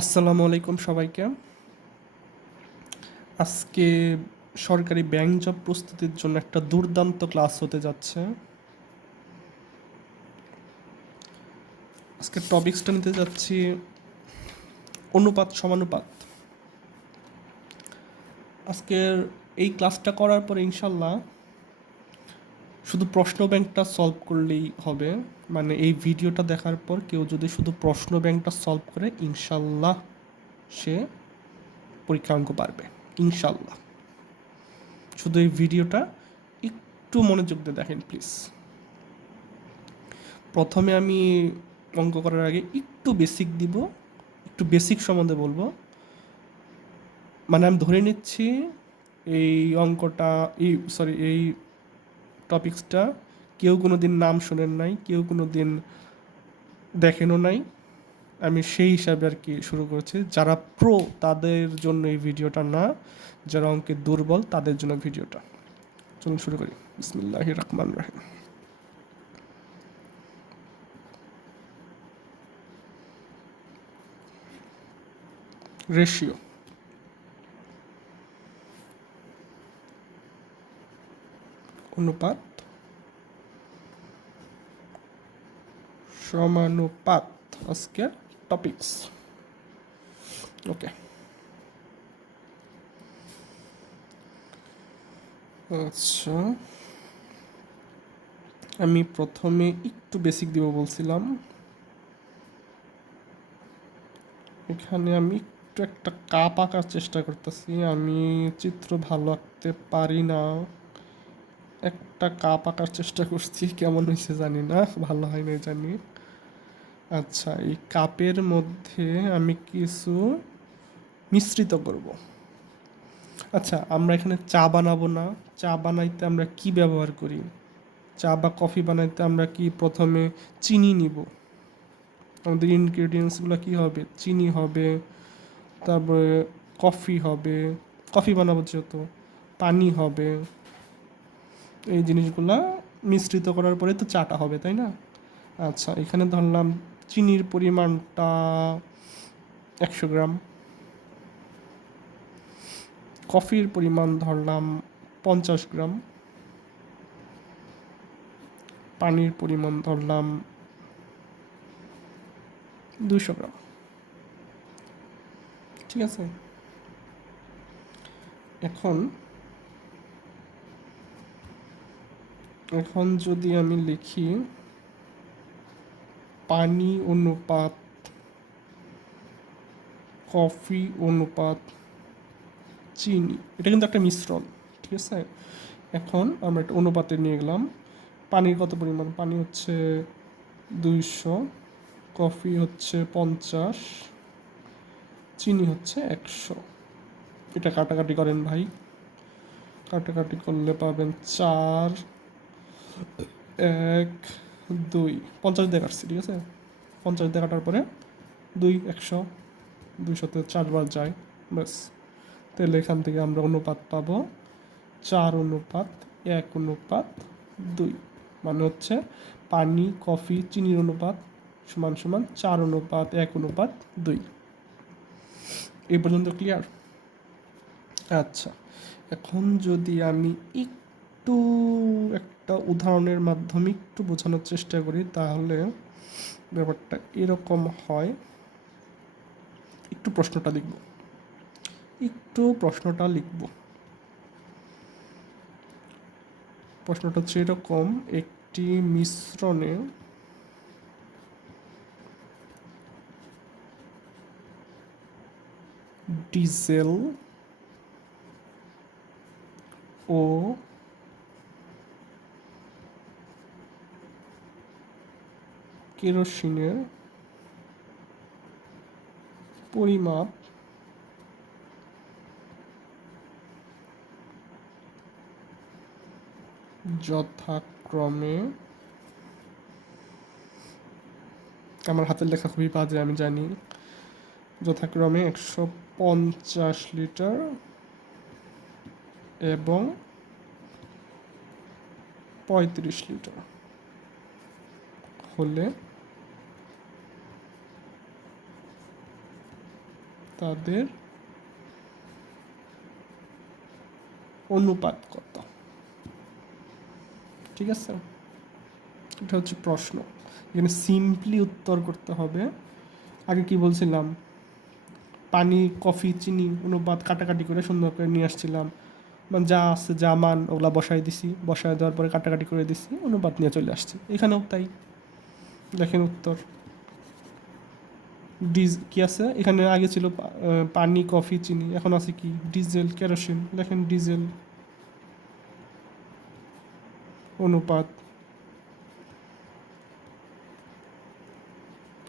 আসসালামু আলাইকুম সবাইকে। আজকে সরকারি ব্যাংক জব প্রস্তুতির জন্য একটা দুর্দান্ত ক্লাস হতে যাচ্ছে। আজকে টপিক্সটা নিতে যাচ্ছি অনুপাত সমানুপাত। আজকের এই ক্লাসটা করার পরে ইনশাল্লাহ শুধু প্রশ্ন ব্যাংকটা সলভ করলেই হবে। মানে এই ভিডিওটা দেখার পর কেউ যদি শুধু প্রশ্ন ব্যাংকটা সলভ করে ইনশাল্লাহ সে পরীক্ষা অঙ্ক পারবে ইনশাল্লাহ। শুধু এই ভিডিওটা একটু মনোযোগ দিয়ে দেখেন প্লিজ। প্রথমে আমি অঙ্ক করার আগে একটু বেসিক দিব, একটু বেসিক সম্বন্ধে বলবো। মানে আমি ধরে নিচ্ছি এই অঙ্কটা এই টপিক্সটা কেউ কোনো দিন নাম শোনেন নাই, কেউ কোনো দিন দেখেনও নাই। আমি সেই হিসাবে আর কি শুরু করেছি। যারা প্রো তাদের জন্য এই ভিডিওটা না, যারা অঙ্কে দুর্বল তাদের জন্য ভিডিওটা। চলুন শুরু করি। বিসমিল্লাহির রহমানির রহিম। রেশিও, অনুপাত সমানুপাত আজকের টপিকস। ওকে, আচ্ছা আমি প্রথমে একটু বেসিক দিব বলছিলাম। এখানে আমি একটু একটা কাপ আঁকার চেষ্টা করতেছি। আমি চিত্র ভালো আঁকতে পারি না। একটা কাপ আঁকার চেষ্টা করছি, কেমন হয়েছে জানি না, ভালো হয় না জানি। আচ্ছা, এই কাপের মধ্যে আমি কিছু মিশ্রিত করব। আচ্ছা, আমরা এখানে চা বানাবো না। চা বানাইতে আমরা কি ব্যবহার করি? চা বা কফি বানাইতে আমরা কি প্রথমে চিনি নিব? আমাদের ইনগ্রেডিয়েন্টসগুলো কী হবে? চিনি হবে, তারপরে কফি হবে, কফি বানাবো যেহেতু, পানি হবে। এই জিনিসগুলা মিশ্রিত করার পরে তো চাটা হবে, তাই না? আচ্ছা, এখানে ধরলাম চিনির পরিমাণটা 100 গ্রাম, কফির পরিমাণ ধরলাম 50 গ্রাম, পানির পরিমাণ ধরলাম 200 গ্রাম। ঠিক আছে, এখন এখন যদি আমি লিখি পানি অনুপাত কফি অনুপাত চিনি, এটা কিন্তু একটা মিশ্রণ। ঠিক আছে, এখন আমরা একটা অনুপাতে নিয়ে গেলাম। পানির কত পরিমাণ? পানি হচ্ছে 200, কফি হচ্ছে 50, চিনি হচ্ছে 100। এটা কাটাকাটি করেন ভাই, কাটাকাটি করলে পাবেন 4, 1, 2, 50 দিয়ে কাটছি। ঠিক আছে, 50 দিয়ে কাটার পরে 2, 100, 200তে 4 বার যায়, ব্যাস। তাহলে এখান থেকে আমরা অনুপাত পাবো 4:1:2, মানে হচ্ছে পানি কফি চিনির অনুপাত সমান সমান 4:1:2। এই পর্যন্ত ক্লিয়ার? আচ্ছা, এখন যদি আমি একটু একটা উদাহরণের মাধ্যমে একটু বোঝানোর চেষ্টা করি তাহলে ব্যাপারটা এরকম হয়। একটু প্রশ্নটা লিখব, প্রশ্নটা হচ্ছে এরকম: একটি মিশ্রণে ডিজেল ও কেরোসিনের পরিমাপ যথাক্রমে, আমার হাতের লেখা খুবই বাজে আমি জানি, যথাক্রমে 150 লিটার এবং 35 লিটার হলে তাদের অনুপাত কত? ঠিক আছে, এটা হচ্ছে প্রশ্ন। এখানে সিম্পলি উত্তর করতে হবে। আগে কি বলছিলাম, পানি, কফি, চিনি অনুপাত কাটাকাটি করে সুন্দর করে নিয়ে আসছিলাম, মানে যা আছে যা মান ওগুলা বসাই দিছি, বসায় দেওয়ার পরে কাটাকাটি করে দিছি, অনুপাত নিয়ে চলে আসছি। এখানেও তাই, দেখেন উত্তর কি আছে এখানে। আগে ছিল পানি, কফি, চিনি, এখন আছে কি ডিজেল, কেরোসিন। দেখেন ডিজেল অনুপাত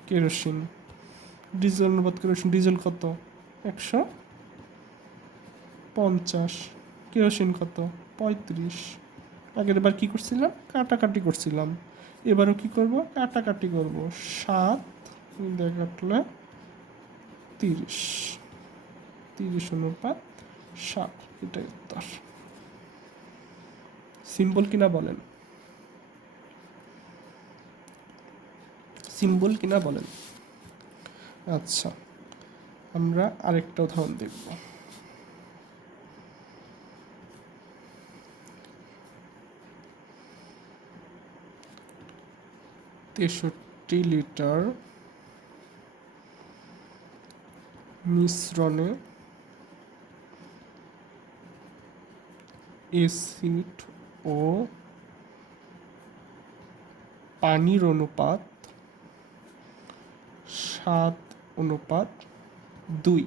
কেরোসিন, ডিজেল অনুপাত কেরোসিন। ডিজেল কত? 150। কেরোসিন কত? 35। আগের বার কী করছিলাম? কাটাকাটি করছিলাম। এবারও কি করব? কাটাকাটি করব। 7 কাটলে 30, 30 অনুপাত 7, এটাই উত্তর। সিম্পল কিনা বলেন, সিম্পল কিনা বলেন। আচ্ছা, আমরা আরেকটা উদাহরণ দেখব। 63 লিটার মিশ্রণে অ্যাসিড ও পানির অনুপাত 7:2।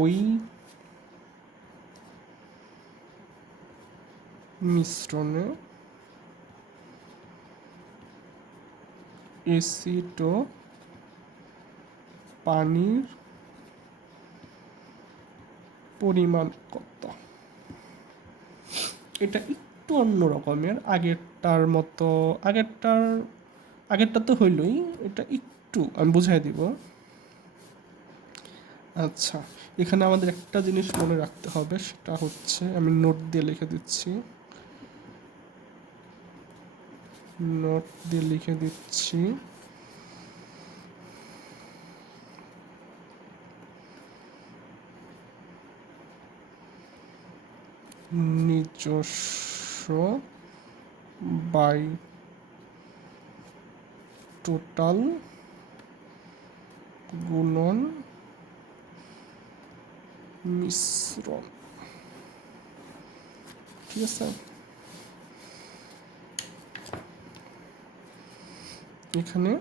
ওই মিশ্রণে অ্যাসিড ও পানির পরিমাণ কত? এটা একটু অন্য রকমের, আগেরটা তো হইলই, এটা একটু আমি বুঝাই দিব। আচ্ছা, এখানে আমাদের একটা জিনিস মনে রাখতে হবে, সেটা হচ্ছে, আমি নোট দিয়ে লিখে দিচ্ছি, নিজস্ব বাই টোটাল গুণন মিশ্রণ। ঠিক আছে, এখানে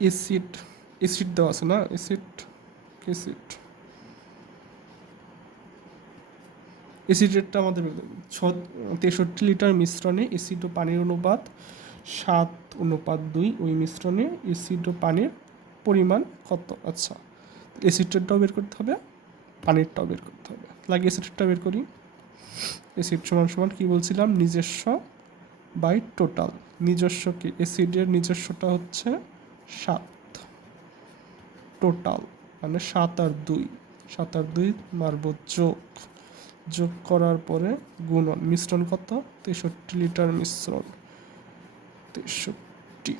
অ্যাসিড দেওয়া আছে না, অ্যাসিডেরটা আমাদের 63 লিটার মিশ্রণে অ্যাসিড ও পানির অনুপাত 7:2। ওই মিশ্রণে অ্যাসিড ও পানির পরিমাণ কত? আচ্ছা, অ্যাসিডটাও বের করতে হবে, পানিরটাও বের করতে হবে। লাগিয়ে অ্যাসিডটা বের করি। অ্যাসিড সমান সমান কী বলছিলাম? নিজস্ব বাই টোটাল। নিজস্ব কি? অ্যাসিডের নিজস্বটা হচ্ছে 7, টোটাল মানে 7 আর 2 মারব যোগ করার পরে গুণন। মিশ্রণ কত? 63 লিটার মিশ্রণ, 63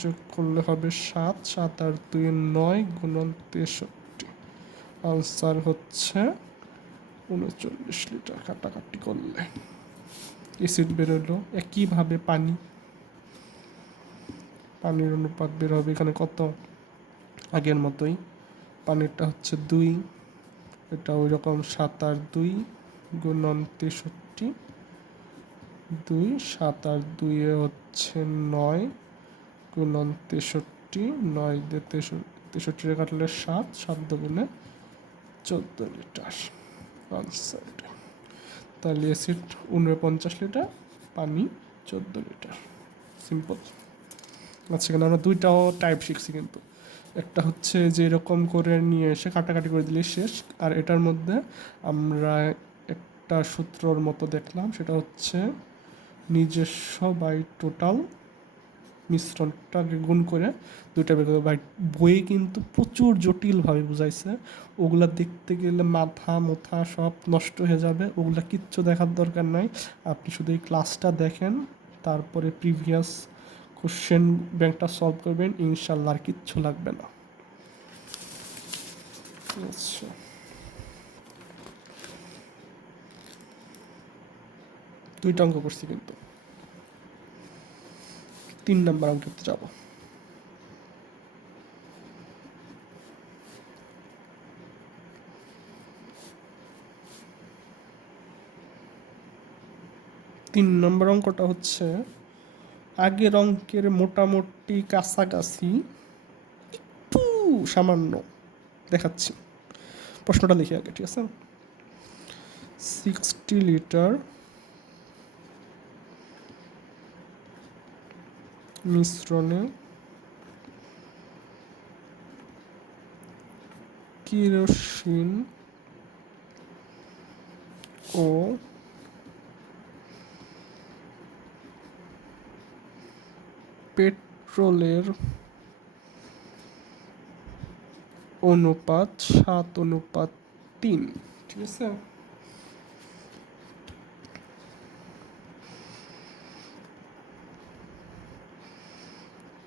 যোগ করলে হবে 7, 7 আর 2 9, গুণন 63। আনসার হচ্ছে 39 লিটার। কাটাকাটি করলে অ্যাসিড বেরোলো। একইভাবে পানির অনুপাত বের হবে এখানে কত? আগের মতোই, পানিরটা হচ্ছে 2, এটা ওই রকম 7 আর 2 গুণন 63। 2 7 আর 2 হচ্ছে 9, গুণন 63। 9 দিয়ে 63 কাটলে 7, 7 দুগুণে 14 লিটার। আনসার। তাহলে অ্যাসিড 49 লিটার, পানি 14 লিটার। সিম্পল। আচ্ছা, এখানে আমরা দুইটাও টাইপ শিখছি, কিন্তু একটা হচ্ছে যে এরকম করে নিয়ে এসে কাটাকাটি করে দিলে শেষ, আর এটার মধ্যে আমরা একটা সূত্রর মতো দেখলাম, সেটা হচ্ছে নিজস্ব বাই টোটাল, মিশ্রণটাকে গুণ করে দুইটা বের করতে। বাই বইয়ে কিন্তু প্রচুর জটিলভাবে বুঝাইছে, ওগুলা দেখতে গেলে মাথা সব নষ্ট হয়ে যাবে, ওগুলা কিচ্ছু দেখার দরকার নাই। আপনি শুধু এই ক্লাসটা দেখেন, তারপরে প্রিভিয়াস কোশ্চেন ব্যাংকটা সলভ করবেন, ইনশাল্লাহ আর কিচ্ছু লাগবে না। আচ্ছা, দুইটা অঙ্ক করছি, কিন্তু 3 নম্বর অঙ্কতে যাব। তিন নম্বর অঙ্কটা হচ্ছে আগের অঙ্কের মোটামুটি কাছাকাছি, একটু সামান্য দেখাচ্ছি। প্রশ্নটা লিখে আগে, ঠিক আছে। 60 লিটার মিশ্রণে কেরোসিন ও পেট্রোলের অনুপাত 7:3, ঠিক আছে।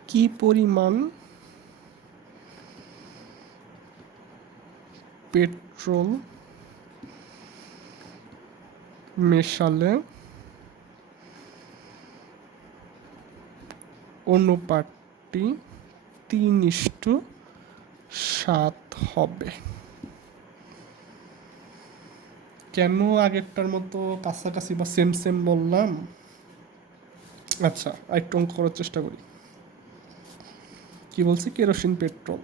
কি পরিমাণ পেট্রোল মেশালে অনুপাতটি 3:7 হবে? কেন আগেরটার মতো কাছাকাছি বা সেম সেম বললাম? আচ্ছা, আরেকটু অঙ্ক করার চেষ্টা করি। কি বলছি? Kerosene petrol.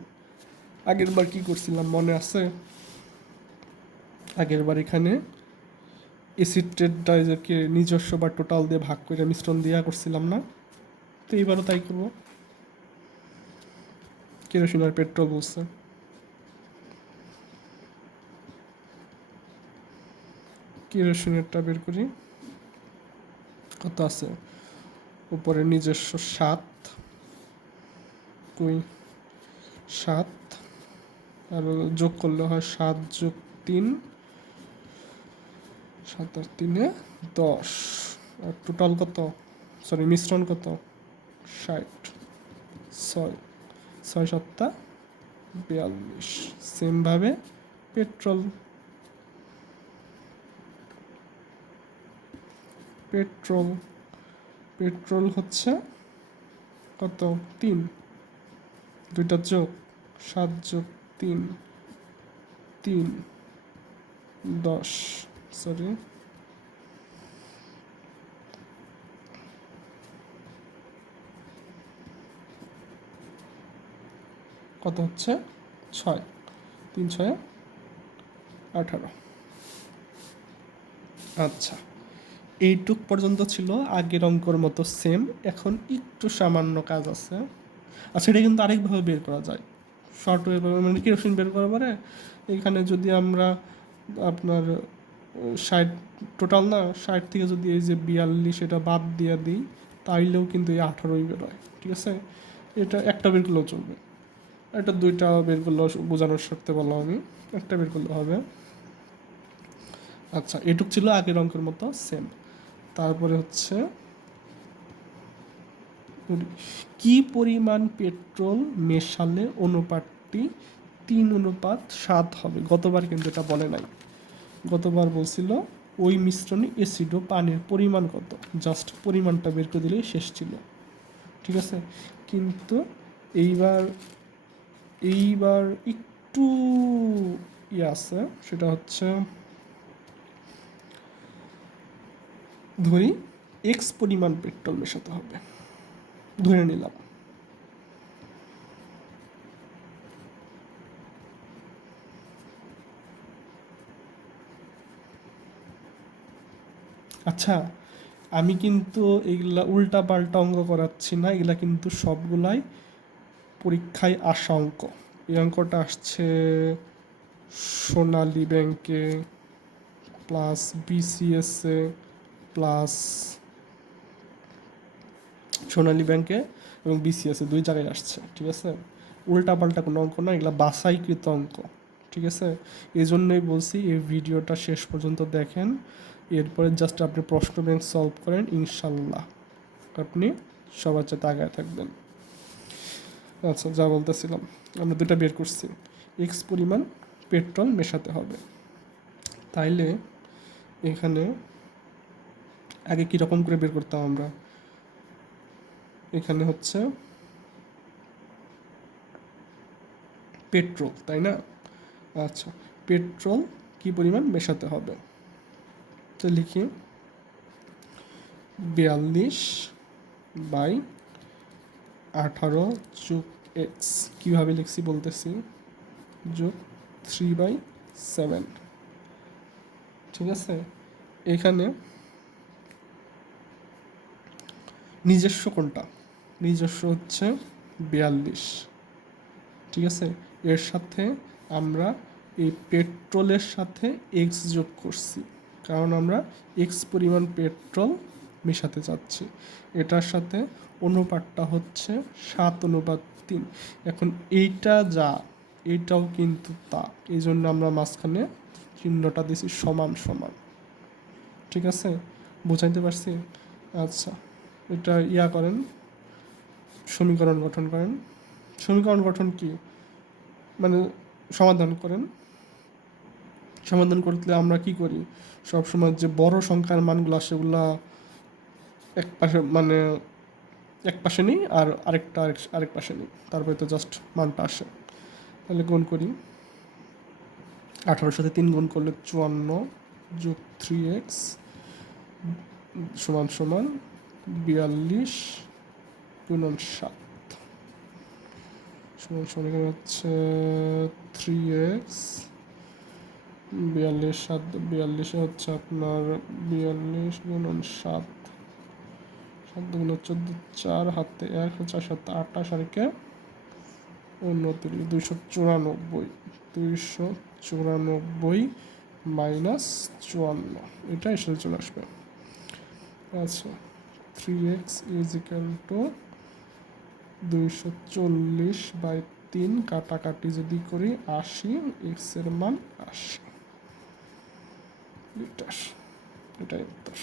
আগের বার কি করছিলাম মনে আছে? আগের বার এখানে এসিড ডাইজারকে নিজস্ব বা টোটাল দিয়ে ভাগ করে মিশ্রণ দিয়া করছিলাম না? তো এইবারও তাই করবো। কেরোসিন আর পেট্রোল বলছে। কেরোসিনেরটা বের করি। কত আছে? উপরে নিজস্ব 7, কই 7, আর যোগ করলে হয় 7+3, 7 আর 3 10, আর টোটাল কত, সরি মিশ্রণ কত, 60, 6, 6 7 42। সেমভাবে পেট্রোল, পেট্রোল পেট্রোল হচ্ছে কত, 3, দুইটা যোগ 7+3, 3 10, সরি কত হচ্ছে, 6, 3 6 18। আচ্ছা, এইটুক পর্যন্ত ছিল আগের অঙ্কর মতো সেম। এখন একটু সামান্য কাজ আছে। আচ্ছা, এটা কিন্তু আরেকভাবে বের করা যায়, শর্ট ওয়ে, মানে কেরোসিন বের করার পরে এখানে যদি আমরা আপনার 60 টোটাল না, 60 থেকে যদি এই যে 42 এটা বাদ দিয়ে দিই, তাইলেও কিন্তু এই 18ই বেরোয়, ঠিক আছে। এটা একটা বের করলেও চলবে, এটা দুইটা বের করলেও বোঝানোর স্বার্থে বললাম আমি, একটা বের করলে হবে। আচ্ছা, এটুক ছিল আগের অঙ্কের মতো সেম। তারপরে হচ্ছে কি পরিমাণ পেট্রোল মেশালে অনুপাতটি 3:7 হবে? গতবার কিন্তু এটা বলে নাই। গতবার বলছিল ওই মিশ্রণে অ্যাসিড ও পানির পরিমাণ কত, জাস্ট পরিমাণটা বের করে দিলেই শেষ ছিল, ঠিক আছে। কিন্তু এইবার এইবার একটু ইয়ে আছে, সেটা হচ্ছে ধরি এক্স পরিমাণ পেট্রোল মেশাতে হবে, ধরে নিলাম। আচ্ছা, আমি কিন্তু এগুলা উল্টা পাল্টা অঙ্ক করাচ্ছি না, এগুলা কিন্তু সবগুলাই পরীক্ষায় আসা অঙ্ক। এই অঙ্কটা আসছে সোনালী ব্যাংকে, প্লাস বিসিএসে, প্লাস সোনালী ব্যাংকে এবং বিসিএসে, দুই জায়গায় আসছে, ঠিক আছে। উল্টা পাল্টা কোনো অঙ্ক না, এগুলা বাছাইকৃত অঙ্ক, ঠিক আছে। এই জন্যই বলছি এই ভিডিওটা শেষ পর্যন্ত দেখেন, এরপরে জাস্ট আপনি প্রশ্ন ব্যাংক সলভ করেন, ইনশাল্লাহ আপনি সবার চাইতে আগায় থাকবেন। আচ্ছা, যা বলতেছিলাম, আমরা দুটা বের করছি। এক্স পরিমাণ পেট্রোল মেশাতে হবে। তাইলে এখানে আগে কীরকম করে বের করতাম আমরা? এখানে হচ্ছে পেট্রোল, তাই না? আচ্ছা, পেট্রোল কি পরিমাণ মেশাতে হবে, তো লিখি 42/18 যোগ এক্স। কীভাবে লিখছি বলতেছি, যোগ 3/7। ঠিক আছে, এখানে নিজস্ব কোনটা? নিজস্ব হচ্ছে 42। ঠিক আছে, এর সাথে আমরা এই পেট্রোলের সাথে এক্স যোগ করছি, কারণ আমরা এক্স পরিমাণ পেট্রোল মেশাতে চাচ্ছি। এটার সাথে অনুপাতটা হচ্ছে 7:3। এখন এইটা যা, এইটাও কিন্তু তা, এই জন্য আমরা মাঝখানে চিহ্নটা দিছি সমান সমান। ঠিক আছে, বুঝাইতে পারছি? আচ্ছা, এটা করেন, সমীকরণ গঠন করেন। সমীকরণ গঠন কি মানে সমাধান করেন। সমাধান করতে আমরা কি করি, সবসময় যে বড় সংখ্যার মানগুলো সেগুলা এক পাশে মানে এক পাশে নিই, আর আরেক পাশে নিই, তারপরে তো জাস্ট মানটা আসে। তাহলে গুণ করি, 18 সাথে 3 গুণ করলে 54 যোগ 3x সমান সমান 42 গুণন 7 সমান সমান এখানে হচ্ছে 3x 42 হচ্ছে আপনার 42 গুণন 7, 7 গুণন 14, 4 হাতে 1, 4 7 28, আর কে 29, 294 মাইনাস 54, এটা এসে চলে আসবে। আচ্ছা, 3x ইজ ইকুয়াল টু 240/3, কাটাকাটি যদি করি 80, এক্স এর মান 80 লিটার। এটাই উত্তর।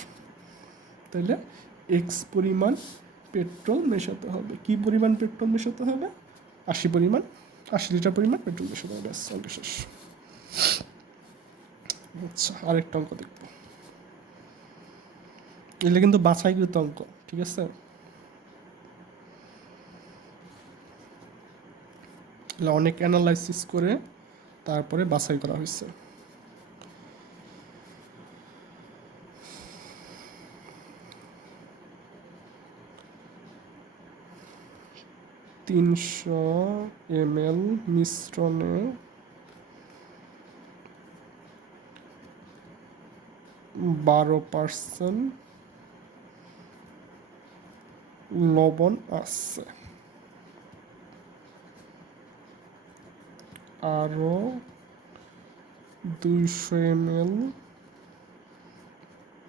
তাইলে এক্স পরিমাণ পেট্রোল মেশাতে হবে। কি পরিমাণ পেট্রোল মেশাতে হবে? 80 লিটার পরিমাণ পেট্রোল মেশাতে হবে। অঙ্ক শেষ। আচ্ছা, আরেকটা অঙ্ক দেখব। এগুলো কিন্তু বাছাইকৃত অঙ্ক, ঠিক আছে? অনেক অ্যানালাইসিস করে তারপরে বাছাই করা হয়েছে। তিনশো ml মিশ্রণে 12% লবণ আছে, আরও 200 ml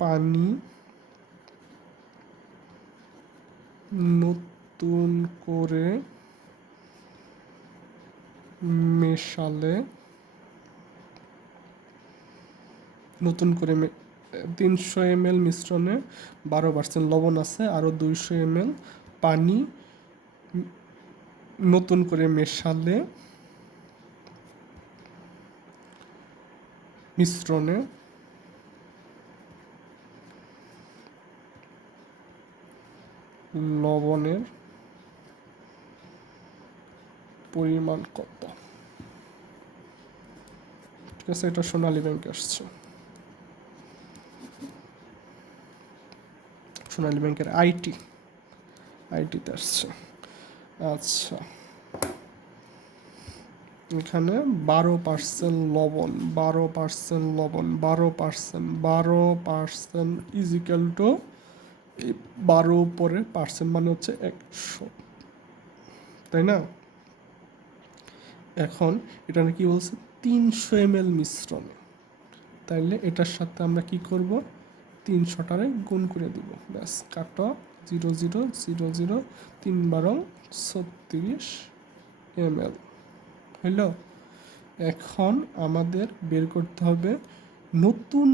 পানি নতুন করে মেশালে 300 ml মিশ্রণে 12% লবণ আছে, আরও 200 ml পানি নতুন করে মেশালে মিশ্রণে লবণের পরিমাণ কত? ঠিক আছে, এটা সোনালী ব্যাংকে আসছে। সোনালী ব্যাংকের আইটিতে আসছে। আচ্ছা, এখানে 12% লবণ, 12% ইজ ইকুয়াল টু 12 উপরে পার্সেন্ট মানে হচ্ছে 100, তাই না? এখন এটা কি বলছে, 300 ml মিশ্রণে। তাইলে এটার সাথে আমরা কি করব, 300টারে গুণ করে দিব, ব্যাস, কাটো 0 0 0 0, 3 12 36 ml হইল। এখন আমাদের বের করতে হবে নতুন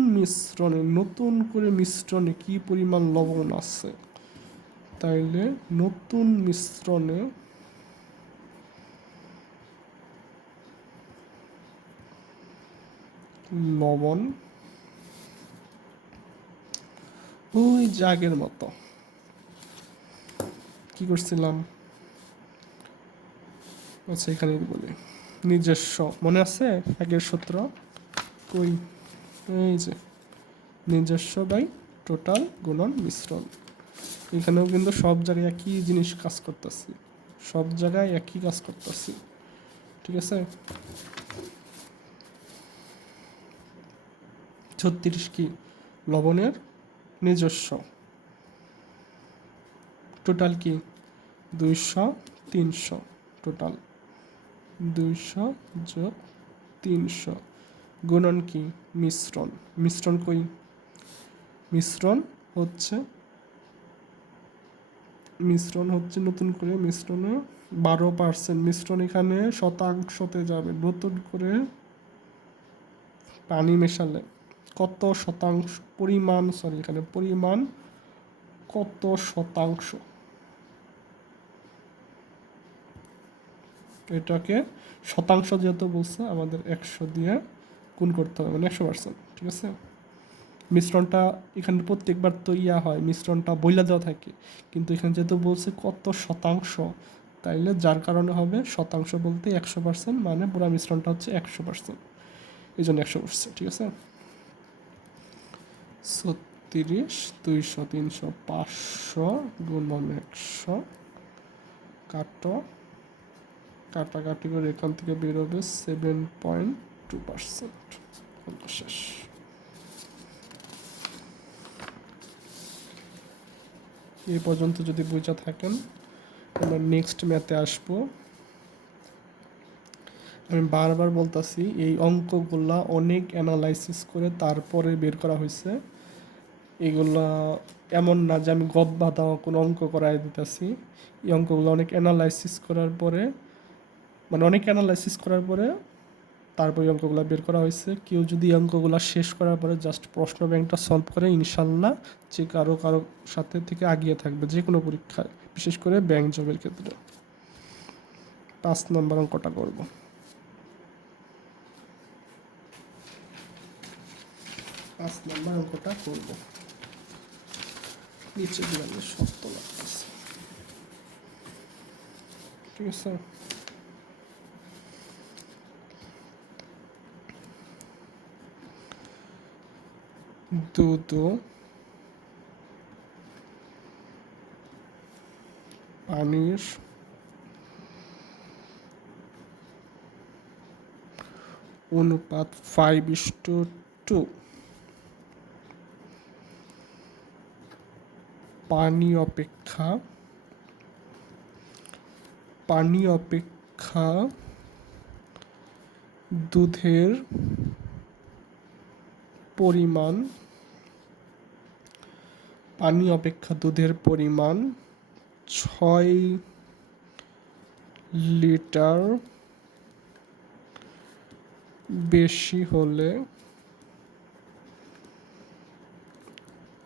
করে মিশ্রণে কি পরিমাণ লবণ আছে। তাইলে নতুন মিশ্রণে লবণ ওই জাগের মতো কি করছিলাম, আচ্ছা এখানে বলি নিজস্ব, মনে আছে আগের সূত্র, কই এই যে নিজস্ব বাই টোটাল গুণন মিশ্রণ। এখানেও কিন্তু সব জায়গায় একই জিনিস কাজ করতেছি, সব জায়গায় একই কাজ করতেছি, ঠিক আছে। 36 কি লবণের নিজস্ব, টোটাল কি 200 300, টোটাল 200 যোগ 300 গুণন কি মিশ্রণ, মিশ্রণ কই, মিশ্রণ হচ্ছে নতুন করে মিশ্রণে 12%, মিশ্রণ এখানে শতাংশতে যাবে, নতুন করে পানি মেশালে কত শতাংশ পরিমাণ, সরি এখানে পরিমাণ কত শতাংশ, এটাকে শতাংশ যেহেতু বলছে আমাদের 100 দিয়ে গুণ করতে হবে, মানে 100%, ঠিক আছে। মিশ্রণটা এখানে প্রত্যেকবার তো হয়, মিশ্রণটা বইলা দেওয়া থাকে, কিন্তু এখানে যেহেতু বলছে কত শতাংশ, তাইলে যার কারণে হবে শতাংশ বলতে 100%, মানে পুরো মিশ্রণটা হচ্ছে 100%, এই জন্য 100%, ঠিক আছে। 36 200 300 500 গুণন 100, কাটাকাটি করে এখান থেকে বেরোবে 7.2%, শেষ। এই পর্যন্ত যদি বুঝা থাকেন, আমরা নেক্সট ম্যাথে আসবো। আমি বারবার বলতাছি এই অঙ্কগুলা অনেক অ্যানালাইসিস করে তারপরে বের করা হয়েছে, এগুলা এমন না যে আমি গদ বাঁধা কোনো অঙ্ক করাই দিতেছি। এই অঙ্কগুলো অনেক অ্যানালাইসিস করার পরে, মানে অনেক অ্যানালাইসিস করার পরে তারপরে অঙ্কগুলো বের করা হয়েছে। কেউ যদি অঙ্কগুলো শেষ করার পরে জাস্ট প্রশ্ন ব্যাংকটা সলভ করে, ইনশাল্লাহ যে কারো সাথে থেকে আগিয়ে থাকবে যে কোনো পরীক্ষায়, বিশেষ করে ব্যাংক জবের ক্ষেত্রে। 5 নম্বর অঙ্কটা করব। 5 নম্বর অঙ্কটা করব, নিচে দিলাম শর্ত লাগতেছে, ঠিক আছে। দুধ পানির অনুপাত 5:2, পানি অপেক্ষা দুধের পরিমাণ, 6 লিটার বেশি হলে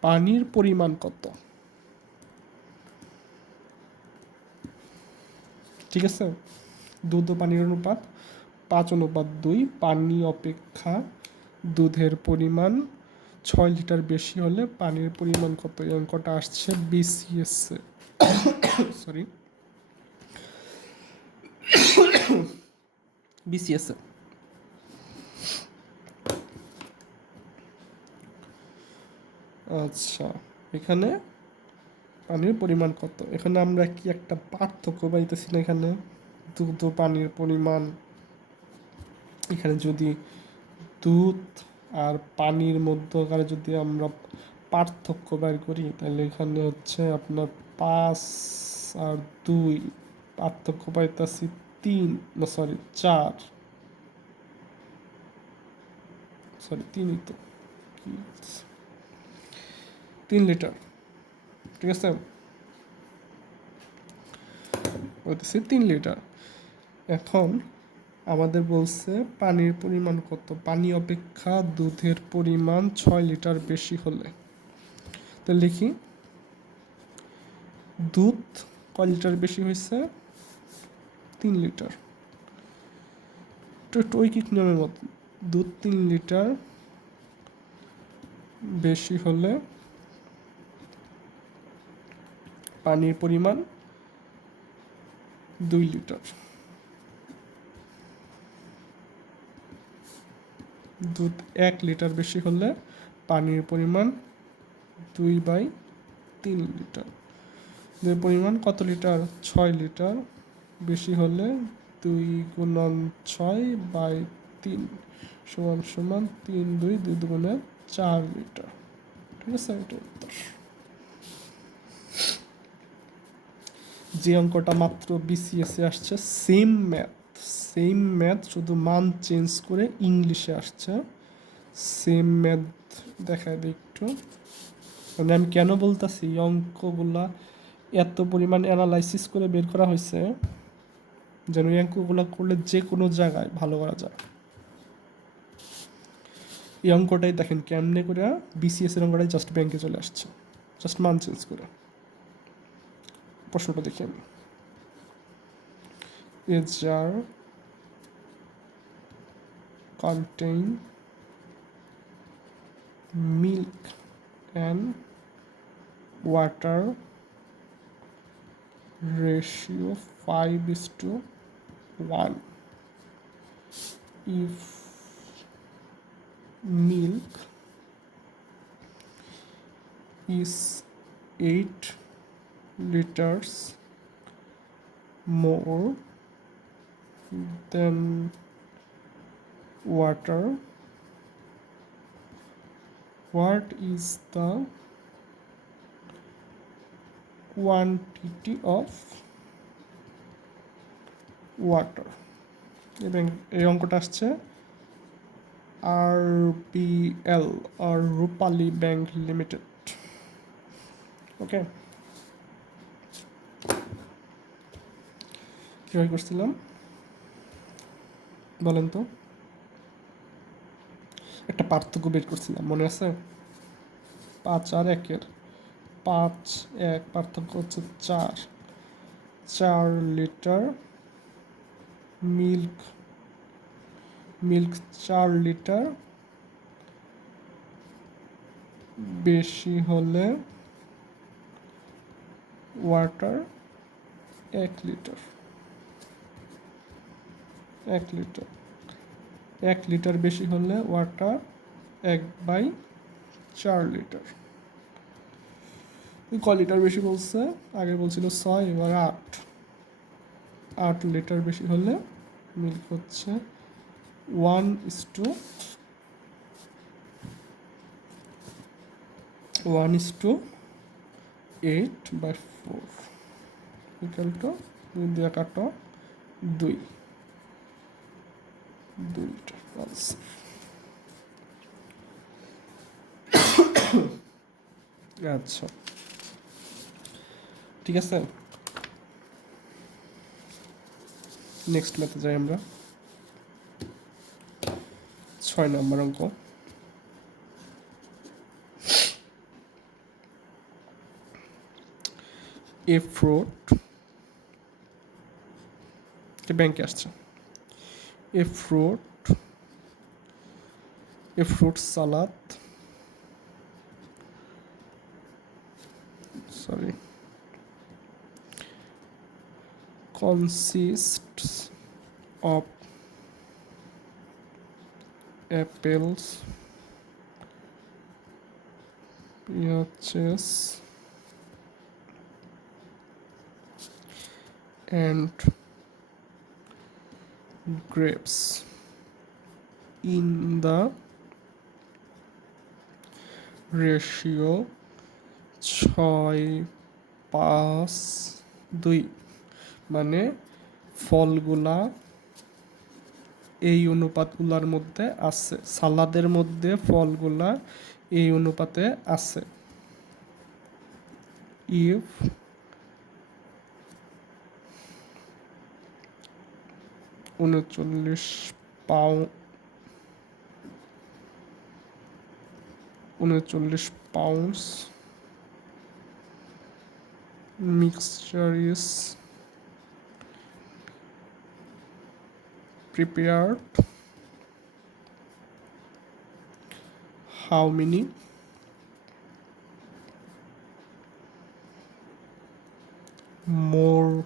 পানির পরিমাণ কত, ঠিক আছে। দুধ ও পানির অনুপাত 5:2, পানি অপেক্ষা দুধের পরিমাণ 6 লিটার বেশি হলে পানির পরিমাণ কত। এই অঙ্কটা আসছে বিসিএস, সরি বিসিএস। আচ্ছা, এখানে পানির পরিমাণ কত, এখানে আমরা কি একটা পার্থক্য পাইতেছি না, এখানে দুধ ও পানির পরিমাণ, এখানে যদি দুধ আর পানির মধ্যকারে যদি আমরা পার্থক্য বের করি, তাহলে এখানে হচ্ছে আপনার 5 আর 2 পার্থক্য পাইতেছি 3, না সরি 4, সরি 3ই তো, 3 লিটার, ঠিক আছে, বলতেছি 3 লিটার। এখন আমাদের বলছে পানির পরিমাণ কত, পানি অপেক্ষা দুধের পরিমাণ 6 লিটার বেশি হলে, তো লিখি দুধ কয় লিটার বেশি হয়েছে? 3 লিটার। তো টৈকিক নিয়মের মতো দুধ 3 লিটার বেশি হলে পানির পরিমাণ 2 লিটার। দুধ 1 লিটার বেশি হলে পানির পরিমাণ 2/3 লিটার। দুধের পরিমাণ কত লিটার? 6 লিটার বেশি হলে 2 × 6/3 সমান সমান 3 2 2 দুগুণে 4 লিটার। ঠিক আছে, এটা উত্তর। যে অঙ্কটা মাত্র বিসিএসে আসছে, সেম ম্যাথ শুধু মান চেঞ্জ করে ইংলিশে আসছে। সেম ম্যাথ দেখায় দিই একটু। মানে আমি কেন বলতেছি এই অঙ্কগুলা এত পরিমাণ অ্যানালাইসিস করে বের করা হয়েছে যেন এই অঙ্কগুলো করলে যে কোনো জায়গায় ভালো করা যায়। এই অঙ্কটাই দেখেন কেমনে করে বিসিএস এর অঙ্কটাই জাস্ট ব্যাংকে চলে আসছে, জাস্ট মান চেঞ্জ করে। প্রশ্নটা দেখি আমি। A jar contain milk and water ratio 5:1. If milk is 8 liters more than water, what is the quantity of water? এবং এই অঙ্কটা আসছে RBL আর রূপালী ব্যাংক লিমিটেড। ওকে, কীভাবে করছিলাম বলেন তো? একটা পার্থক্য বের করছিলাম, মনে আছে? 5 আর 1-এর 5 1 পার্থক্য হচ্ছে 4 লিটার মিল্ক 4 লিটার বেশি হলে ওয়াটার 1 লিটার। 1 লিটার বেশি হলে ওয়াটার 1/4 লিটার। ক লিটার বেশি বলছে? আগে বলছিল 6, এবার 8 লিটার বেশি হলে মিল্ক হচ্ছে 1:8/4 ইকুয়াল টু 2 দিয়ে কাটো 2 লিটার। আচ্ছা, ঠিক আছে, নেক্সট ম্যাথে যাই আমরা। 6 নম্বর অঙ্ক। এ ফ্রুট ব্যাংকে আসছে। এ fruit salad consists of apples, peaches and grapes in the ratio 6:5:2। মানে ফলগুলা এই অনুপাতগুলোর মধ্যে আছে, সালাদের মধ্যে ফলগুলা এই অনুপাতে আছে। ইফ উনচল্লিশ pounds mixture is prepared. How many more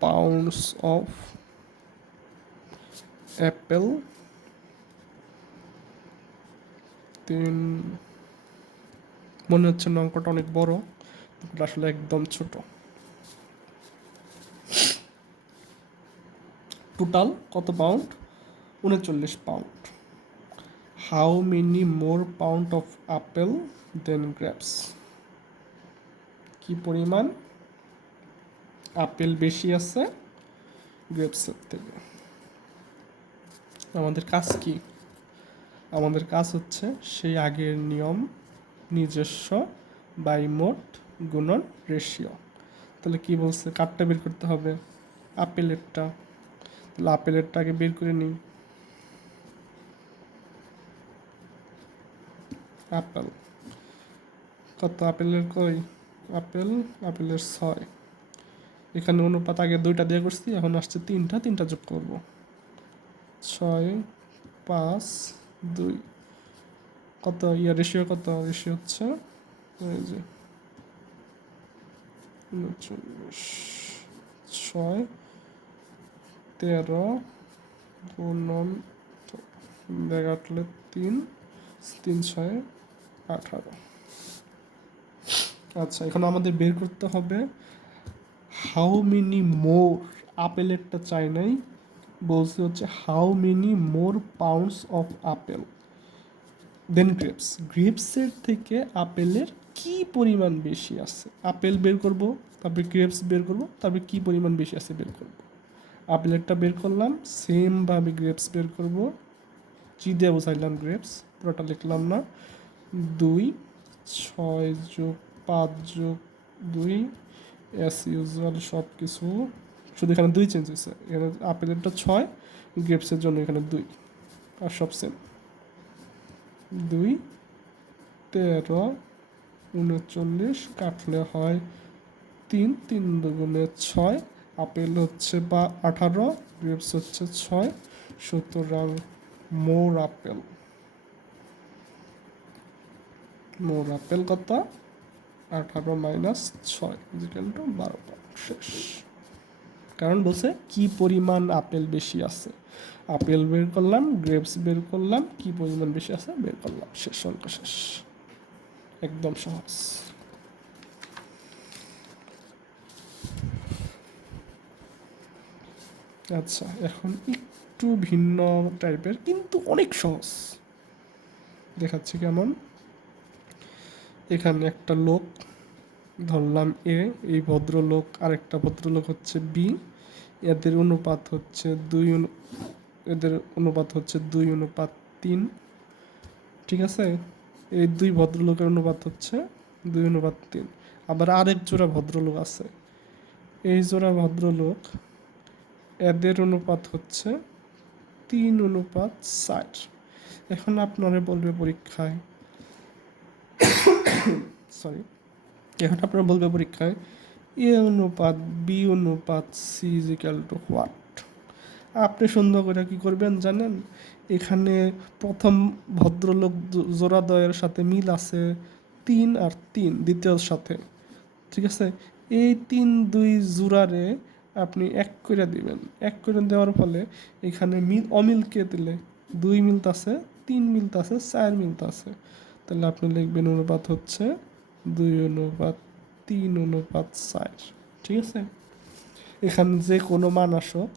pounds of apple then মনে হচ্ছে না অঙ্কটা অনেক বড়, আসলে একদম ছোট। টোটাল কত pound? 39 pound. How many more pound of apple than grapes? কি পরিমাণ আপেল বেশি আছে গ্রেপসের থেকে? আমাদের কাজ কি? আমাদের কাজ হচ্ছে সেই আগের নিয়ম, নিজস্ব বাই মোট গুণন রেশিও। তাহলে কি বলছে? কাঠটা বের করতে হবে, আপেলেরটা। তাহলে আপেলেরটা আগে বের করে নিই। আপেল কত? আপেলের কই? আপেলের 6। এখানে অনুপাত আগে 2টা দিয়ে করছি, এখন আসছে 3টা যোগ করব। 6, 5, 2 কত? রেশিও কত? রেশিও হচ্ছে এই যে 39, 6, 13 গুণন 3, 3 6 18। আচ্ছা, এখন আমাদের বের করতে হবে হাউ মেনি মোর, আপেলেরটা চাই নাই, বলছে হচ্ছে how many more pounds of apple than grapes. গ্রেপসের থেকে আপেলের কি পরিমাণ বেশি আছে? আপেল বের করব, তারপরে গ্রেপস বের করব, তারপরে কি পরিমাণ বেশি আছে বের করব। আপেলেরটা বের করলাম, সেমভাবে গ্রেপস বের করব। জি দিয়ে বোঝাইলাম গ্রেপস, পুরোটা লিখলাম না। 2, 6 যোগ 5 যোগ 2 অ্যাজ ইউজুয়াল সব কিছু, শুধু এখানে 2 চেঞ্জ হয়েছে। এখানে আপেলেরটা 6, গ্রেপসের জন্য এখানে 2, আর সব সেম। 2, 13, 39 কাটলে হয় 3, 3 দুগুণে 6, আপেল হচ্ছে 18, গ্রেপস হচ্ছে 6, সুতরাং মোর আপেল কত? 18 মাইনাস 6 ইকুয়াল টু 12। শেষ। কারণ বলছে কি পরিমাণ আপেল বেশি আছে, আপেল বের করলাম, গ্রেপস বের করলাম, কি পরিমাণ বেশি আছে বের করলাম, শেষ, অঙ্ক শেষ। একদম সহজ। আচ্ছা, এখন একটু ভিন্ন টাইপের কিন্তু অনেক সহজ দেখাচ্ছি। কেমন? এখানে একটা লোক ধরলাম এ, এই ভদ্রলোক, আরেকটা ভদ্রলোক হচ্ছে বি, এদের অনুপাত হচ্ছে 2:3। ঠিক আছে? এই 2 ভদ্রলোকের অনুপাত হচ্ছে 2:3। আবার আরেক জোড়া ভদ্রলোক আছে, এই জোড়া ভদ্রলোক, এদের অনুপাত হচ্ছে 3:4। এখন আপনারা বলবে পরীক্ষায় এ অনুপাত বি অনুপাত C is equal to what? আপনি সুন্দর করে কি করবেন জানেন? এখানে প্রথম ভদ্রলোক জোড়াদ্বয়ের সাথে মিল আছে 3 আর 3, দ্বিতীয়র সাথে। ঠিক আছে? এই 3 2 জোড়ারে আপনি 1 করে দিবেন। 1 করে দেওয়ার ফলে এখানে অমিলকে দিলে 2 মিলতাছে, 3 মিলতাছে, 4 মিলতাছে। তাহলে আপনি লিখবেন অনুপাত হচ্ছে 2:3:4। ঠিক আছে? এখানে যে কোনো মান আসুক,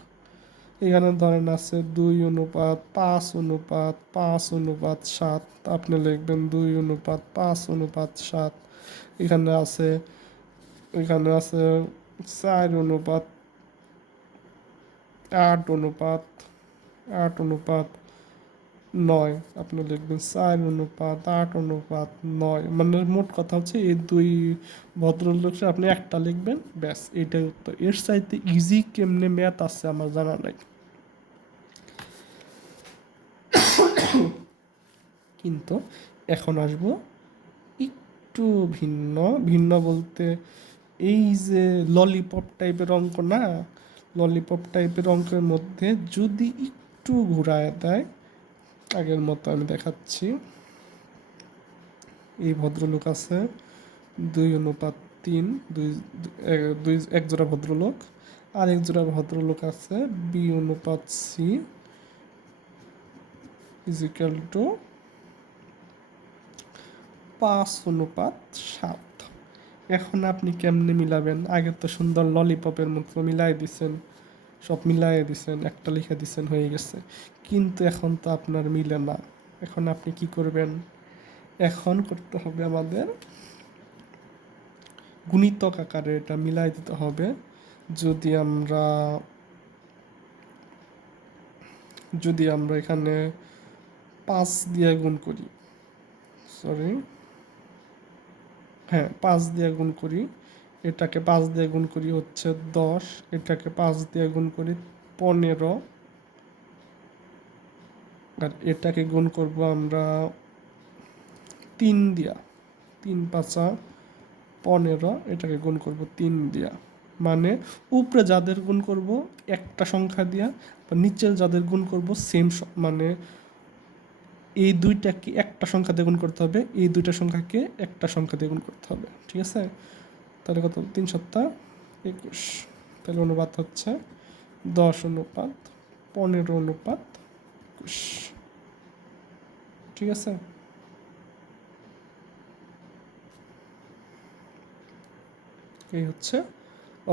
এখানে ধরেন আছে 2:5:5:7, আপনি লিখবেন 2:5:7। এখানে আছে 4:8:9, আপনি লিখবেন 4:8:9। মানে মোট কথা হচ্ছে এই 2 ভদ্রলোকের আপনি একটা লিখবেন, ব্যাস, এটাই উত্তর। এর চাইতে ইজি কেমনে ম্যাথ আছে আমার জানা নাই। কিন্তু এখন আসবো একটু ভিন্ন। ভিন্ন বলতে এই যে ললিপপ টাইপের অঙ্ক না, ললিপপ টাইপের অঙ্কের মধ্যে যদি একটু ঘুরায় দেয়, আগের মতো আমি দেখাচ্ছি। এই ভদ্রলোক আছে 2:3, দুই এক জোড়া ভদ্রলোক, আর এক জোড়া ভদ্রলোক আছে B/C = 5:7। এখন আপনি কেমনে মিলাবেন? আগে তো সুন্দর ললিপপের মতো মিলাই দিছেন, সব মিলাই দিছেন, একটা লিখে দিছেন, হয়ে গেছে। কিন্তু এখন তো আপনার মিলে না। এখন আপনি কি করবেন? এখন করতে হবে আমাদের গুণিতক আকারে এটা মিলাই দিতে হবে। যদি আমরা এখানে 5 দিয়ে গুণ করি, হ্যাঁ 5 দিয়ে গুণ করি, এটাকে 5 দিয়ে গুণ করি হচ্ছে 10, এটাকে 5 দিয়ে গুণ করি 15, আর এটাকে গুণ করব আমরা 3 দিয়া, 3×5 = 15, এটাকে গুণ করব 3 দিয়া। মানে উপরে যাদের গুণ করব একটা সংখ্যা দিয়া, বা নিচের যাদের গুণ করব সেম, মানে এই দুইটাকে একটা সংখ্যা দিয়ে গুণ করতে হবে, এই দুইটা সংখ্যাকে একটা সংখ্যা দিয়ে গুণ করতে হবে, ঠিক আছে? তাহলে কত? 3×7=21। তাহলে অনুপাত হচ্ছে 10:15:21, ঠিক আছে? এই হচ্ছে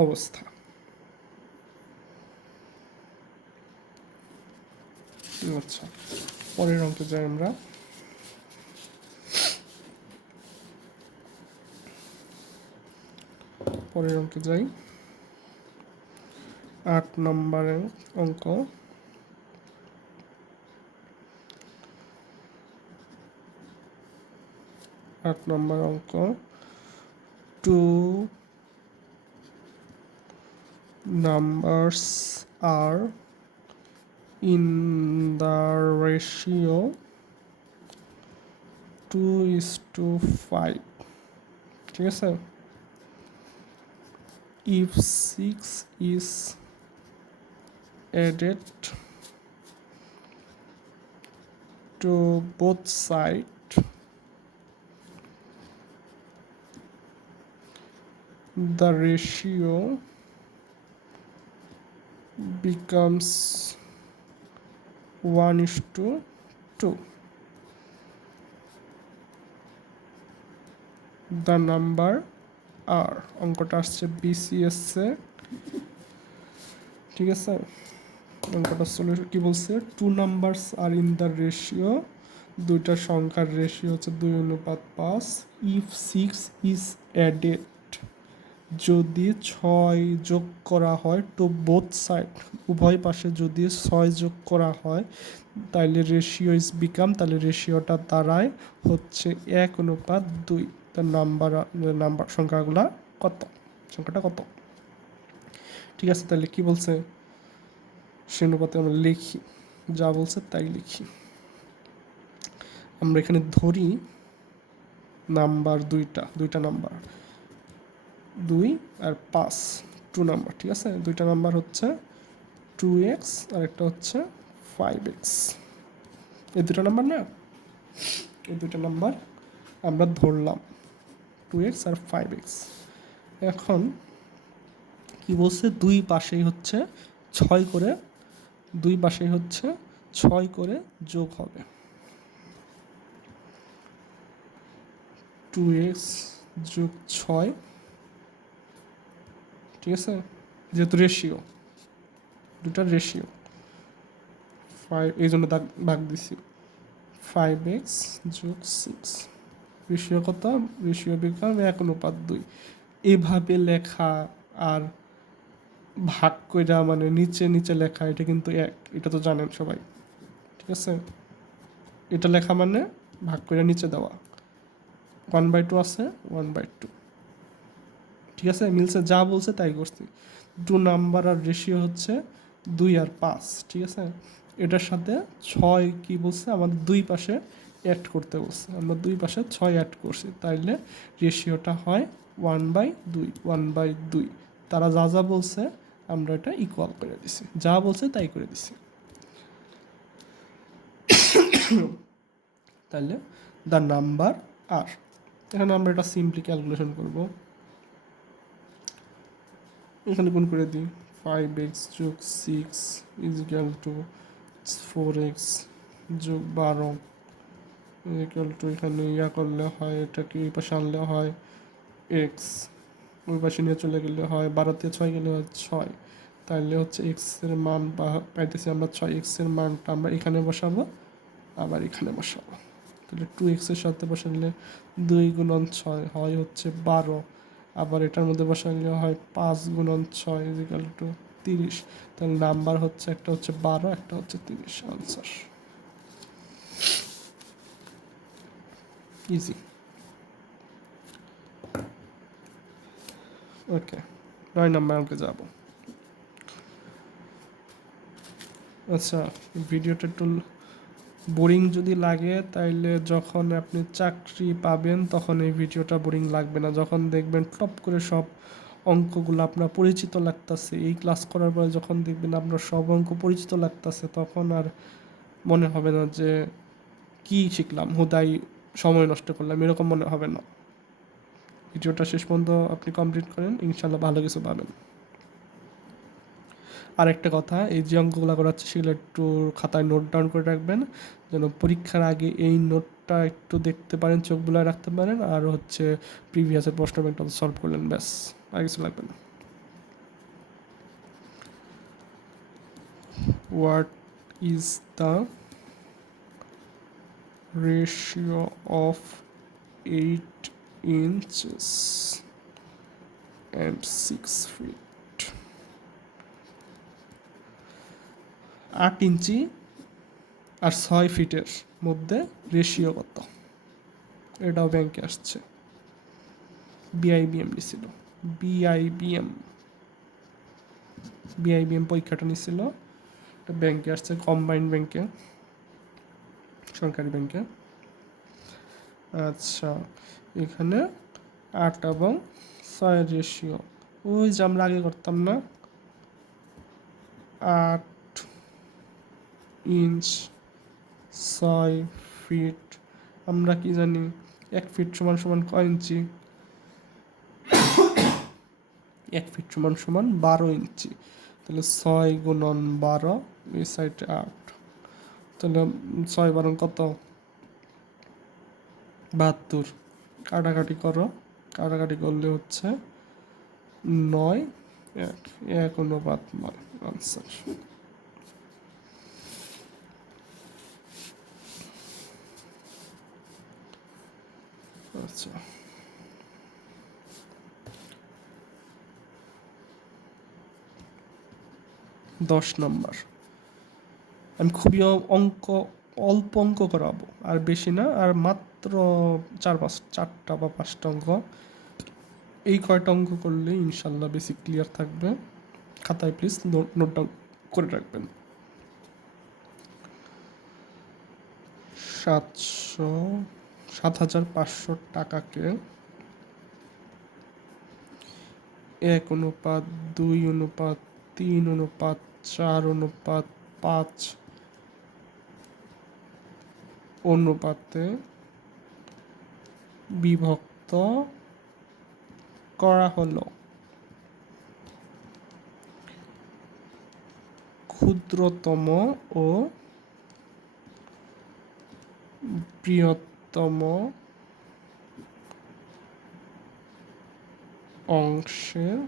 অবস্থা। আচ্ছা, পরের অঙ্কে যাই আমরা। পরের অঙ্কে যাই, 8 নম্বরের অঙ্ক। 8 নম্বর অঙ্ক, 2 numbers are in the ratio 2:5, ঠিক আছে? If 6 is added to both sides, the ratio becomes 1:2. The number আর অঙ্কটা আসছে BCS-এ, ঠিক আছে? অঙ্কটা সলিউশন কি বলছে? 2 numbers are in the ratio, দুইটা সংখ্যার রেশিও হচ্ছে 2:5। ইফ 6 is added, যদি 6 যোগ করা হয়, টু বোথ সাইড, উভয় পাশে যদি 6 যোগ করা হয়, তাহলে রেশিও ইজ বিকাম, তাহলে রেশিওটা দাঁড়ায় হচ্ছে 1:2। তার নাম্বার সংখ্যাগুলা কত? সংখ্যাটা কত? ঠিক আছে, তাহলে কি বলছে সে অনুপাতে আমরা লিখি, যা বলছে তাই লিখি। আমরা এখানে ধরি নাম্বার দুইটা নাম্বার 2 আর 5, 2 নাম্বার, ঠিক আছে? দুইটা নাম্বার হচ্ছে 2x আর একটা হচ্ছে 5x। এই দুটো নাম্বার না, এই দুইটা নাম্বার আমরা ধরলাম 2x আর 5x। এখন কি বলছে? দুই পাশেই হচ্ছে 6 করে, দুই পাশেই হচ্ছে 6 করে যোগ হবে। 2x যোগ 6, ঠিক আছে? যেহেতু রেশিও, দুটার রেশিও 5, এই জন্য ভাগ দিছি। 5x যোগ 6, রেশিও কত? Ratio become 1:2। এভাবে লেখা আর ভাগ কইরা, মানে নিচে নিচে লেখা, এটা কিন্তু এক, এটা তো জানেন সবাই, ঠিক আছে? এটা লেখা মানে ভাগ করে নিচে দেওয়া। 1/2 আছে, 1/2, ঠিক আছে? মিলছে, যা বলছে তাই করছি। 2 নাম্বার আর রেশিও হচ্ছে 2 আর 5, ঠিক আছে? এটার সাথে 6 কি বলছে? আমাদের দুই পাশে অ্যাড করতে বলছে, আমরা দুই পাশে 6 অ্যাড করছি, তাইলে রেশিওটা হয় 1/2, 1/2। তারা যা যা বলছে আমরা এটা ইকুয়াল করে দিছি, যা বলছে তাই করে দিছি। তাহলে দ্য নাম্বার আর, এখানে আমরা এটা সিম্পলি ক্যালকুলেশন করব। এখানে কোন করে দিই, 5x যোগ 6 ইজিক্যাল টু 4x যোগ 12 ইজিক্যাল টু, এখানে ইয়া করলে হয়, এটাকে এই পাশে আনলে হয় এক্স, ওই পাশে নিয়ে চলে গেলে হয় 12 দিয়ে 6 গেলে হয় 6। তাহলে হচ্ছে এক্সের মান পাইতেছি আমরা 6, এক্সের মানটা আমরা এখানে বসাবো, আবার এখানে বসাবো। তাহলে 2x-এর সাথে বসালে 2 গুণন 6 হয় হচ্ছে 12, আবার এটার মধ্যে বসালে হয় 5 গুণন 6 ইজিক্যাল টু 30। তাহলে নাম্বার হচ্ছে একটা হচ্ছে 12, একটা হচ্ছে 30, আনসার। ইজি। ওকে, 9 নাম্বার অঙ্কে যাব। আচ্ছা, ভিডিওটা একটু বোরিং যদি লাগে তাইলে যখন আপনি চাকরি পাবেন তখন এই ভিডিওটা বোরিং লাগবে না। যখন দেখবেন টপ করে সব অঙ্কগুলো আপনার পরিচিত লাগতেছে, এই ক্লাস করার পরে যখন দেখবেন আপনার সব অঙ্ক পরিচিত লাগতেছে, তখন আর মনে হবে না যে কি শিখলাম, হুদাই সময় নষ্ট করলাম, এরকম মনে হবে না। ভিডিওটা শেষ পর্যন্ত আপনি কমপ্লিট করেন, ইনশাল্লাহ ভালো কিছু পাবেন। আর একটা কথা, এই যে অঙ্কগুলো করাচ্ছে সেগুলো একটু খাতায় নোট ডাউন করে রাখবেন, যেন পরীক্ষার আগে এই নোটটা একটু দেখতে পারেন, চোখ বুলায় রাখতে পারেন, আর হচ্ছে প্রিভিয়াসের প্রশ্ন ব্যাংকটা সলভ করলেন, ব্যাস, আর কিছু লাগবে না। What is the ratio of 8 inches and 6 feet? 8 ইঞ্চি আর 6 ফিটের মধ্যে রেশিও কত? এটাও ব্যাংকে আসছে, বিআইবিএম নিছিল, বিআইবিএম বিআইবিএম পরীক্ষাটা নিছিল, এটা ব্যাংকে আসছে, কম্বাইন্ড ব্যাংকে, সরকারি ব্যাংকে। আচ্ছা, এখানে 8 এবং 6 রেশিও, ওই যে আমরা আগে করতাম না, 8 ইঞ্চ 6 ফিট, আমরা কি জানি 1 ফিট সমান সমান কয় ইঞ্চি? 1 ফিট সমান সমান 12 ইঞ্চি। তাহলে 6 গুণন 12, এই সাইডে 8, তাহলে 6 12 কত? 72। কাটাকাটি করো, কাটাকাটি করলে হচ্ছে 9, 1 অনুপাত 9, আনসার। আচ্ছা, 10 নাম্বার। আমি খুবই অল্প অঙ্ক করাবো, আর বেশি না, আর মাত্র 4টা বা 5টা অঙ্ক। এই কয়টা অঙ্ক করলে ইনশাল্লাহ বেসিক ক্লিয়ার থাকবে। খাতায় প্লিজ নোট ডাউন করে রাখবেন। 7,500 টাকাকে 1:2:3:4:5 অনুপাতে বিভক্ত করা হলো। ক্ষুদ্রতম ও বৃহত্তম অংশের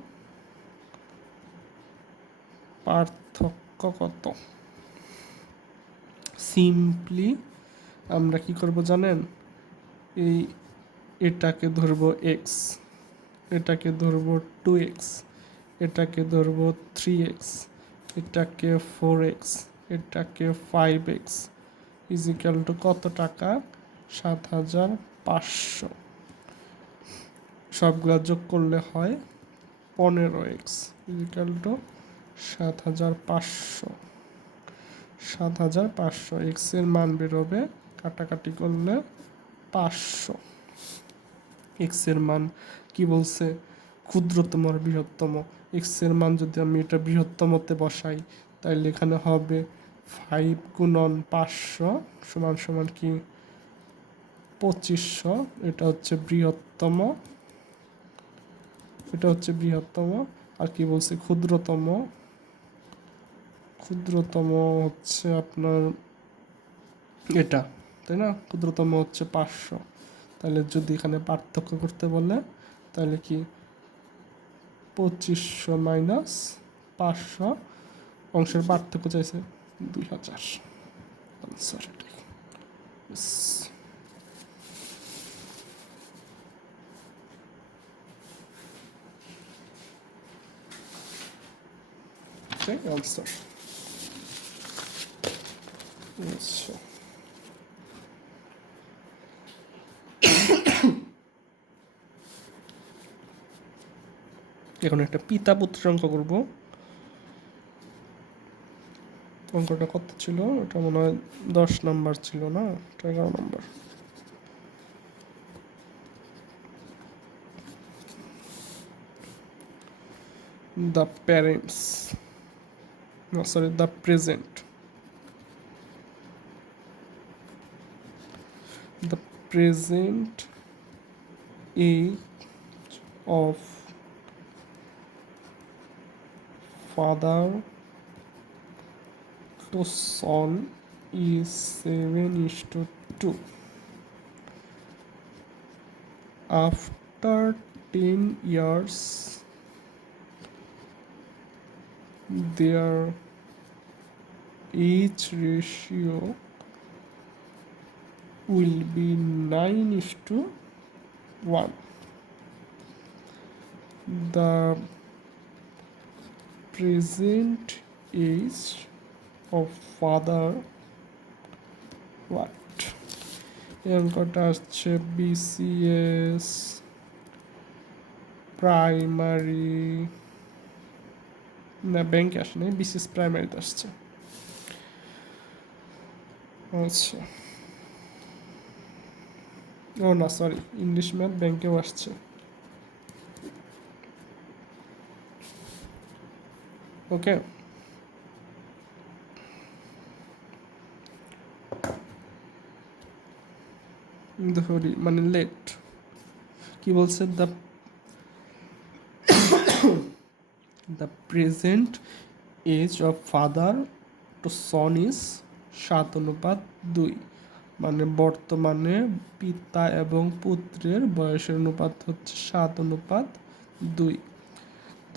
পার্থক্য কত? সিম্পলি আমরা কি করব জানেন, এটাকে ধরবো এক্স, এটাকে ধরবো 2x, এটাকে ধরবো 3x, এটাকে 4x, এটাকে 5x ইজিক্যাল টু কত টাকা? 7,500। সবগুলা যোগ করলে হয় 15x ইজিক্যাল টু 7,500। 7,500 এক্সের মান বেরোবে কাটাকাটি করলে 500। এক্সের মান কি বলছে, ক্ষুদ্রতম আর বৃহত্তম। এক্সের মান যদি আমি এটা বৃহত্তমতে বসাই তাহলে এখানে হবে 5 গুণন 500 সমান সমান কি 2500। এটা হচ্ছে বৃহত্তম, এটা হচ্ছে বৃহত্তম। আর কি বলছে ক্ষুদ্রতম, ক্ষুদ্রতম হচ্ছে আপনার এটা, তাই না? ক্ষুদ্রতম হচ্ছে 500। তাহলে যদি এখানে পার্থক্য করতে বলে তাহলে কি 2500 মাইনাস 500, অংশের পার্থক্য চাইছে 2000। আনসার এটাই। এটাই আনসার। আচ্ছা, এখন একটা পিতা পুত্রের অঙ্ক করবো। অঙ্কটা কত ছিল? এটা মনে হয় 10 নাম্বার ছিল না, এটা 11 number. The parents, no sorry, the present, the present age of father to son is 7:2. After 10 years their age ratio will be 9:1. The present age of father what? এই অঙ্কটা আসছে বিসিএস প্রাইমারি, না ব্যাংকে আসে নাই, বিসিএস প্রাইমারিতে আসছে। আচ্ছা, ও না সরি, ইংলিশ ম্যাথ ব্যাংকেও আসছে। ওকে, ধরি মানে লেট। কি বলছে? The present age of father to son is 7:2, মানে বর্তমানে পিতা এবং পুত্রের বয়সের অনুপাত হচ্ছে 7:2।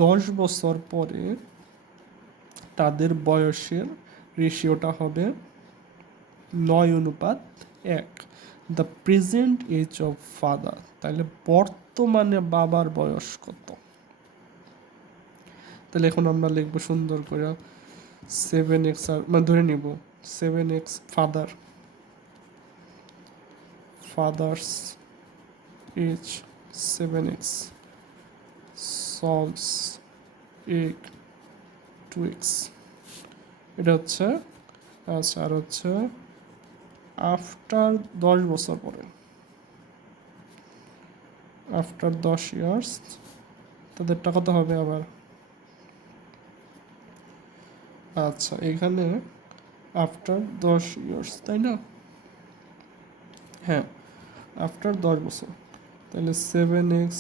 10 বছর পরে তাদের বয়সের রেশিওটা হবে 9:1। The present age of father, তাহলে বর্তমানে বাবার বয়স কত? তাহলে এখন আমরা লিখবো সুন্দর করে 7x, আর মানে ধরে নিব 7x father's age 7x, sons age 2x। এটা হচ্ছে, আচ্ছা, আর হচ্ছে আফটার 10 বছর পরে, আফটার 10 ইয়ার্স তাদেরটা কত হবে আবার? আচ্ছা, এখানে আফটার 10 ইয়ার্স, তাই না? হ্যাঁ, আফটার 10 বছর, তাহলে 7x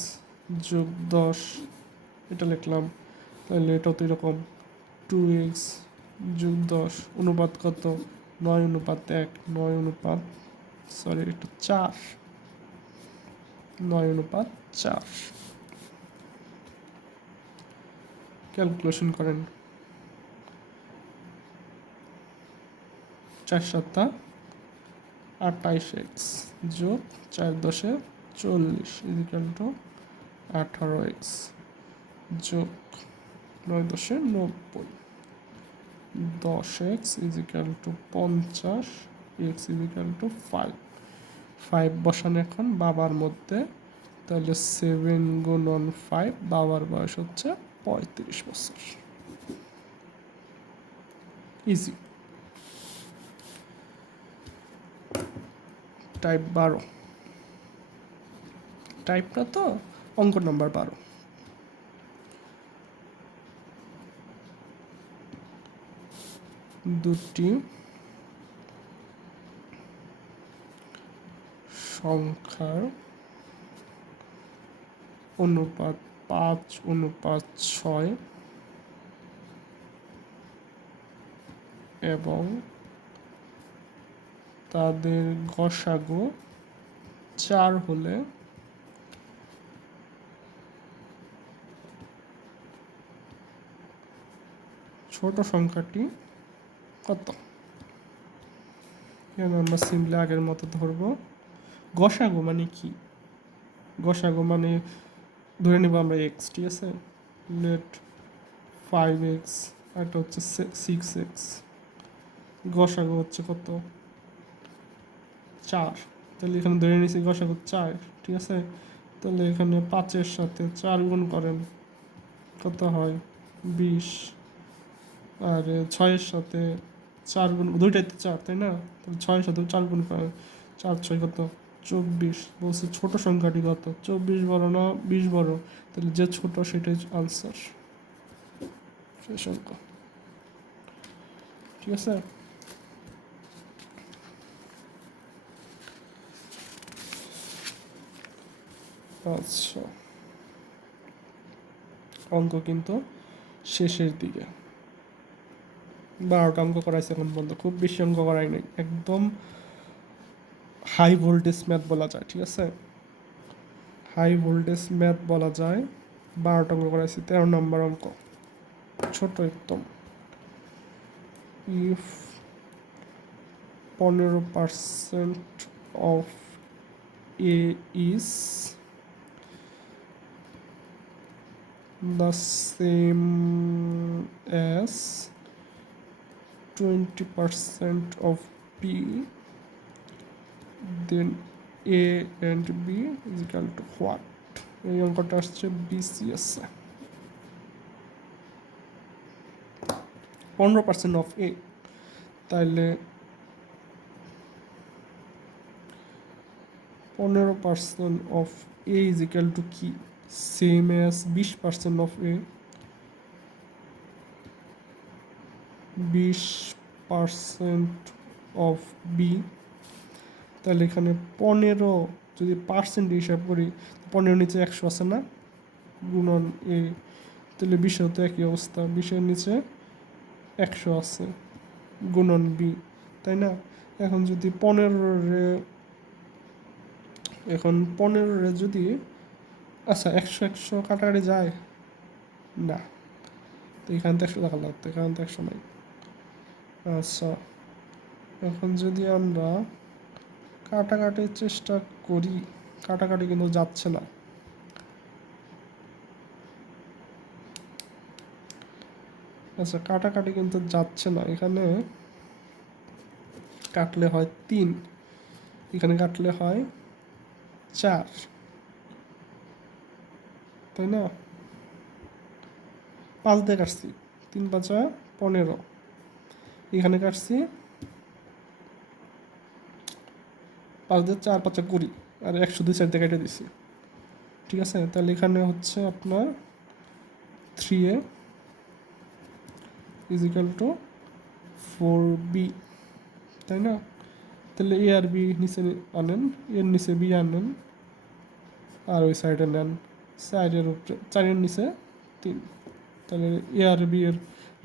যোগ 10, এটা লিখলাম। তাহলে এটাও তো এরকম 2x যোগ 10, অনুপাত কত? 9:1, 9 সরি একটু 4, 9:4। ক্যালকুলেশন করেন, 4 7 28x যোগ 4 10 40 ইজিক্যাল টু 18x যোগ 9 10 90, 10x is equal to 50, x is equal to 5। 5 বসান এখন বাবার মধ্যে, তাহলে 7 গুণন 5, বাবার বয়স হচ্ছে 35 বছর। ইজি। টাইপ 12, টাইপ না তো অঙ্ক নাম্বার 12। দুটি সংখ্যার অনুপাত 5:6 এবং তাদের গসাগু 4 হলে ছোট সংখ্যাটি কত? এখানে আমরা সিম্পলি আগের মতো ধরব। গসাগু মানে কি? গসাগু মানে ধরে নেব আমরা এক্স, ঠিক আছে, লেট 5x আর এটা হচ্ছে 6x, গসাগু হচ্ছে কত? 4। তাহলে এখানে ধরে নিয়েছি গসাগু 4, ঠিক আছে। তাহলে এখানে 5-এর সাথে 4 গুণ করেন, কত হয়? 20। আর 6-এর সাথে 4 গুণ, দুইটাই তো 4 তাই না? তাহলে 6-এর সাথে 4 গুণ করেন, 4-6 কত? 24। বলছে ছোট সংখ্যাটি কত? 24 বড় না 20 বড়? তাহলে যে ছোট সেটাই আনসার, সেই সংখ্যা, ঠিক আছে। আচ্ছা, অঙ্ক কিন্তু শেষের দিকে। 12টা অঙ্ক করাইছে এখন পর্যন্ত, খুব বেশি অঙ্ক করাই নাই, একদম হাই ভোল্টেজ ম্যাথ বলা যায়, ঠিক আছে। হাই ভোল্টেজ ম্যাথ বলা যায়। 12টা অঙ্ক করাইছি, 13 নম্বর অঙ্ক, ছোট একদম। If 15% of A is the same as 20% of B, then A and B is equal to what? এই অঙ্কটা আসছে BCS। 15% অফ A, তাহলে 15% of A is equal to কি? Same as 20% of A, 20% of B। তাহলে এখানে 15 যদি percent হিসাব করি, 15 নিচে 100 আছে না, গুণন A, তাহলে 20-এও তো একই অবস্থা, 20-এর নিচে 100 আছে, গুণন B, তাই না। এখন যদি 15 যদি, আচ্ছা 100 কাটাকাটি যায় না, তো এখানে তো 100 টাকা লাগতো, এখানে তো 100 নাই। আচ্ছা, এখন যদি আমরা কাটাকাটির চেষ্টা করি, কাটাকাটি কিন্তু যাচ্ছে না। আচ্ছা, কাটাকাটি কিন্তু যাচ্ছে না, এখানে কাটলে হয় 3, এখানে কাটলে হয় 4, তাই না। 5 দিয়ে কাটছি, 3-5 15, এখানে কাটছি 5 দিয়ে 4-5 20, আর 100 2 সাইড দিয়ে কেটে দিছি, ঠিক আছে। তাহলে এখানে হচ্ছে আপনার 3A is equal to 4B, তাই না। তাহলে A আর B নিচে আনেন, এর নিচে B আনেন, আর ওই সাইডে নেন 4-এর উপরে, 4-এর নিচে 3। তাহলে A আর B এর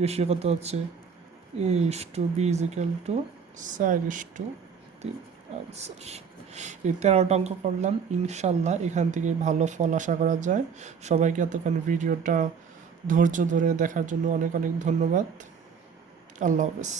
রেশিও কত হচ্ছে? A/B is equal to 4/3, answer. এই 13টা অঙ্ক করলাম, ইনশাল্লাহ এখান থেকে ভালো ফল আশা করা যায়। সবাইকে এতক্ষণ ভিডিওটা ধৈর্য ধরে দেখার জন্য অনেক অনেক ধন্যবাদ। আল্লাহ হাফেজ।